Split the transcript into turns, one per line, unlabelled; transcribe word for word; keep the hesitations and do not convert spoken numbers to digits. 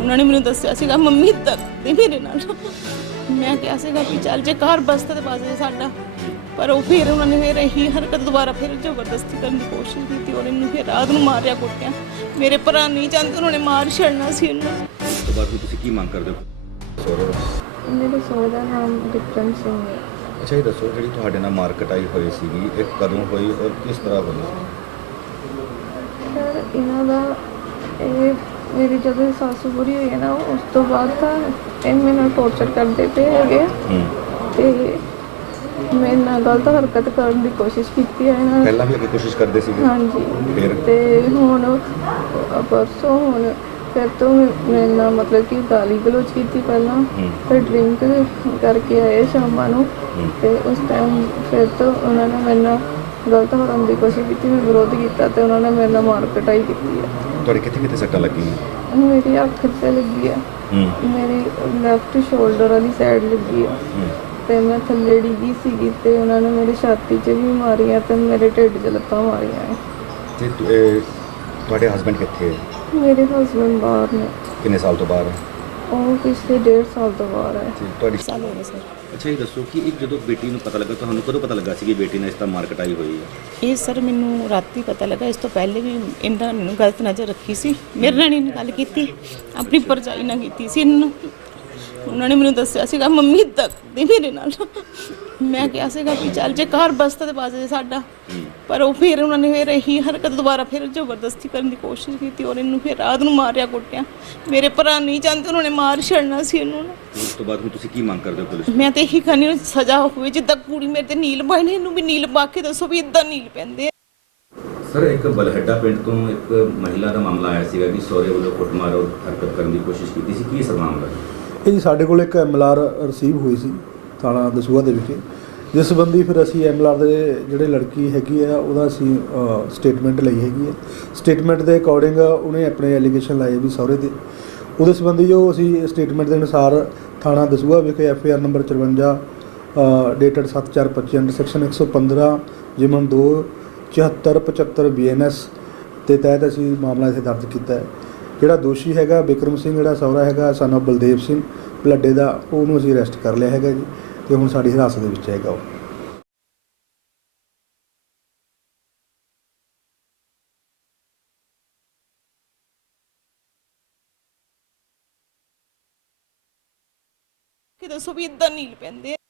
ਉਹਨਾਂ ਨੇ ਮੈਨੂੰ ਦੱਸਿਆ ਸੀਗਾ ਮੰਮੀ ਤੱਕ ਤੇ ਮੇਰੇ ਨਾਲ ਮੈਂ ਕਿਹਾ ਸੀਗਾ ਵੀ ਚੱਲ ਜੇ ਘਰ ਬਸਤਾ ਤੇ ਬਸ ਸਾਡਾ, ਪਰ ਉਹ ਫਿਰ ਉਹਨਾਂ ਨੇ ਫਿਰ ਇਹੀ ਹਰਕਤ ਦੁਬਾਰਾ ਫਿਰ ਜ਼ਬਰਦਸਤੀ ਕਰਨ ਦੀ ਕੋਸ਼ਿਸ਼ ਕੀਤੀ ਔਰ ਇਹਨੂੰ ਫਿਰ ਰਾਤ ਨੂੰ ਮਾਰਿਆ ਕੁੱਟਿਆ। ਮੇਰੇ ਭਰਾ ਨਹੀਂ ਚਾਹੁੰਦੇ, ਉਹਨਾਂ ਨੇ ਮਾਰ ਛੱਡਣਾ ਸੀ ਇਹਨੂੰ।
ਉਸ ਤੋਂ ਬਾਅਦ ਤੁਸੀਂ ਕੀ ਮੰਗ ਕਰਦੇ ਹੋ ਸਹੁਰੇ ਦਾ?
ਮੇਰੇ ਸਹੁਰੇ ਦਾ ਨਾਮ ਵਿਕਰਮ ਸਿੰਘ ਹੈ।
ਅੱਛਾ ਇਹ ਦੱਸੋ, ਜਿਹੜੀ ਤੁਹਾਡੇ ਨਾਲ ਮਾਰਕੀਟ ਆਈ ਹੋਈ ਸੀਗੀ ਇਹ ਕਦੋਂ ਹੋਈ ਔਰ ਕਿਸ ਤਰ੍ਹਾਂ ਹੋਈ?
ਸਰ ਇਹਨਾਂ ਦਾ ਇਹ ਮੇਰੀ ਜਦੋਂ ਸੱਸ ਬੁਰੀ ਹੋਈ ਹੈ ਨਾ, ਉਸ ਤੋਂ ਬਾਅਦ ਤਾਂ ਇਹ ਮੇਰੇ ਨਾਲ ਟੌਰਚਰ ਕਰਦੇ ਪਏ ਹੈਗੇ ਤੇ ਮੇਰੇ ਨਾਲ ਗਲਤ ਹਰਕਤ ਕਰਨ ਦੀ ਕੋਸ਼ਿਸ਼ ਕੀਤੀ ਹੈ ਇਹਨਾਂ ਨੇ।
ਪਹਿਲਾਂ ਵੀ ਅੱਗੇ ਕੋਸ਼ਿਸ਼ ਕਰਦੇ ਸੀਗੇ?
ਹਾਂਜੀ।
ਫਿਰ
ਤੇ ਹੁਣ ਪਰਸੋਂ ਹੁਣ ਫਿਰ ਤੋਂ ਮੇਰੇ ਨਾਲ ਮਤਲਬ ਕਿ ਗਾਲੀ ਗਲੋਚ ਕੀਤੀ ਪਹਿਲਾਂ, ਫਿਰ ਡਰਿੰਕ ਕਰਕੇ ਆਏ ਸ਼ਾਮਾਂ ਨੂੰ ਤੇ ਉਸ ਟਾਈਮ ਫਿਰ ਤੋਂ ਉਹਨਾਂ ਨੇ ਮੇਰੇ ਨਾਲ ਗਲਤ ਕਰਨ ਦੀ ਕੋਸ਼ਿਸ਼ ਕੀਤੀ। ਮੈਂ ਵਿਰੋਧ ਕੀਤਾ ਤੇ ਉਹਨਾਂ ਨੇ ਮੇਰੇ ਨਾਲ ਮਾਰ ਕੁਟਾਈ ਕੀਤੀ ਹੈ।
ਤੁਹਾਡੇ ਕਿੱਥੇ ਕਿੱਥੇ ਸੱਟਾਂ ਲੱਗੀਆਂ?
ਮੇਰੀ ਅੱਖ 'ਤੇ ਲੱਗੀ ਹੈ, ਮੇਰੀ ਲੈਫਟ ਸ਼ੋਲਡਰ ਵਾਲੀ ਸਾਈਡ ਲੱਗੀ ਹੈ ਤੇ ਮੈਂ ਥੱਲੇ ਡਿੱਗੀ ਸੀਗੀ ਤੇ ਉਹਨਾਂ ਨੇ ਮੇਰੀ ਛਾਤੀ 'ਚ ਵੀ ਮਾਰੀਆਂ ਤੇ ਮੇਰੇ ਢਿੱਡ 'ਚ ਲੱਤਾਂ ਮਾਰੀਆਂ ਹੈ।
ਤੇ ਤੁ- ਇਹ ਤੁਹਾਡੇ ਹਸਬੈਂਡ ਕਿੱਥੇ ਹੈ?
ਮੇਰੇ ਹਸਬੈਂਡ ਬਾਹਰ ਨੇ।
ਕਿੰਨੇ ਸਾਲ ਤੋਂ ਬਾਹਰ ਹੈ?
ਉਹ ਪਿਛਲੇ ਡੇਢ ਸਾਲ ਤੋਂ ਬਾਹਰ ਹੈ।
ਤੇ ਤੁਹਾਡੀ
ਸਾਲ ਹੋ ਗਏ ਸਰ।
ਅੱਛਾ ਇਹ ਦੱਸੋ ਕਿ ਇੱਕ ਜਦੋਂ ਬੇਟੀ ਨੂੰ ਪਤਾ ਲੱਗਾ, ਤੁਹਾਨੂੰ ਕਦੋਂ ਪਤਾ ਲੱਗਾ ਸੀ ਕਿ ਬੇਟੀ ਨਾਲ ਇਸ ਤਰ੍ਹਾਂ ਮਾਰਕੀਟ ਆਈ ਹੋਈ ਹੈ?
ਇਹ ਸਰ ਮੈਨੂੰ ਰਾਤੀ ਪਤਾ ਲੱਗਾ, ਇਸ ਤੋਂ ਪਹਿਲੇ ਵੀ ਇਹਨਾਂ ਨੇ ਮੈਨੂੰ ਗਲਤ ਨਜ਼ਰ ਰੱਖੀ ਸੀ। ਮੇਰੇ ਨਾਲ ਨਹੀਂ ਗੱਲ ਕੀਤੀ, ਆਪਣੀ ਭਰਜਾਈ ਨਾਲ ਕੀਤੀ ਸੀ ਇਹਨੂੰ। ਉਹਨਾਂ ਨੇ ਮੈਨੂੰ ਦੱਸਿਆ ਸੀਗਾ ਮੰਮੀ ਤੱਕ ਤੇ ਮੇਰੇ ਨਾਲ। ਮੈਂ ਕਿਹਾ ਸੀਗਾ ਵੀ ਚੱਲ ਜੇ ਘਰ ਬਸਤਾ ਤੇ ਬਸ ਸਾਡਾ, ਪਰ ਉਹ ਫਿਰ ਉਹਨਾਂ ਨੇ ਫਿਰ ਇਹੀ ਹਰਕਤ ਦੁਬਾਰਾ ਫਿਰ ਜ਼ਬਰਦਸਤੀ ਕਰਨ ਦੀ ਕੋਸ਼ਿਸ਼ ਕੀਤੀ ਔਰ ਇਹਨੂੰ ਫਿਰ ਰਾਤ ਨੂੰ ਮਾਰਿਆ ਕੁੱਟਿਆ। ਮੇਰੇ ਭਰਾ ਨਹੀਂ ਚਾਹੁੰਦੇ, ਉਹਨਾਂ ਨੇ ਮਾਰ ਛੱਡਣਾ ਸੀ ਇਹਨੂੰ।
ਉਸ ਤੋਂ ਬਾਅਦ ਹੁਣ ਤੁਸੀਂ ਕੀ ਮੰਗ ਕਰਦੇ ਹੋ ਪੁਲਿਸ?
ਮੈਂ ਤੇ ਇਹੀ ਕਹਿੰਦੀ ਹਾਂ ਸਜ਼ਾ ਹੋਵੇ, ਜਿੱਦਾਂ ਕੁੜੀ ਮੇਰੇ ਤੇ ਨੀਲ ਪਾਏ ਨੇ ਇਹਨੂੰ ਵੀ ਨੀਲ ਪਾ ਕੇ ਦੱਸੋ ਵੀ ਇਦਾਂ ਨੀਲ ਪੈਂਦੇ।
ਸਰ ਇੱਕ ਬਲਹੱਡਾ ਪਿੰਡ ਤੋਂ ਇੱਕ ਮਹਿਲਾ ਦਾ ਮਾਮਲਾ ਆਇਆ ਸੀਗਾ ਕਿ ਸਹੁਰੇ ਵੱਲੋਂ ਕੁੱਟਮਾਰ ਔਰ ਹਰਕਤ ਕਰਨ ਦੀ ਕੋਸ਼ਿਸ਼ ਕੀਤੀ ਸੀ, ਕੀ ਸਰ ਮਾਮਲਾ?
ਇਹ ਜੀ ਸਾਡੇ ਕੋਲ ਇੱਕ ਐਮ ਐਲ ਆਰ ਰਿਸੀਵ ਹੋਈ ਸੀ ਥਾਣਾ ਦਸੂਹਾ ਦੇ ਵਿਖੇ, ਜਿਸ ਸੰਬੰਧੀ ਫਿਰ ਅਸੀਂ ਐਮ ਐਲ ਆਰ ਦੇ ਜਿਹੜੇ ਲੜਕੀ ਹੈਗੀ ਆ ਉਹਦਾ ਅਸੀਂ ਸਟੇਟਮੈਂਟ ਲਈ ਹੈਗੀ ਹੈ। ਸਟੇਟਮੈਂਟ ਦੇ ਅਕੋਰਡਿੰਗ ਉਹਨੇ ਆਪਣੇ ਐਲੀਗੇਸ਼ਨ ਲਾਏ ਵੀ ਸਹੁਰੇ ਦੇ, ਉਹਦੇ ਸੰਬੰਧੀ ਜੋ ਅਸੀਂ ਸਟੇਟਮੈਂਟ ਦੇ ਅਨੁਸਾਰ ਥਾਣਾ ਦਸੂਹਾ ਵਿਖੇ ਐਫ ਆਈ ਆਰ ਨੰਬਰ ਚੁਰੰਜਾ ਡੇਟਡ ਸੱਤ ਚਾਰ ਪੱਚੀ ਅੰਡਰ ਸੈਕਸ਼ਨ ਇੱਕ ਸੌ ਪੰਦਰਾਂ ਜਿਮਨ ਦੋ ਚੁਹੱਤਰ ਪਚੱਤਰ ਬੀ ਐਨ ਐਸ ਦੇ ਤਹਿਤ ਅਸੀਂ ਮਾਮਲਾ ਇੱਥੇ ਦਰਜ ਕੀਤਾ ਹੈ। ਜਿਹੜਾ ਦੋਸ਼ੀ ਹੈਗਾ ਬਿਕਰਮ ਸਿੰਘ, ਜਿਹੜਾ ਸਹੁਰਾ ਹੈਗਾ ਸਨ ਆਫ ਬਲਦੇਵ ਸਿੰਘ ਬਲੱਡੇ ਦਾ, ਉਹਨੂੰ ਅਸੀਂ ਅਰੈਸਟ ਕਰ ਲਿਆ ਹੈਗਾ ਜੀ ਤੇ ਹੁਣ ਸਾਡੀ ਹਿਰਾਸਤ ਦੇ ਵਿੱਚ ਹੈਗਾ ਉਹ।
ਕਿ ਦੱਸੋ ਵੀ ਇਦਾਂ ਨੀਲ ਪੈਂਦੇ।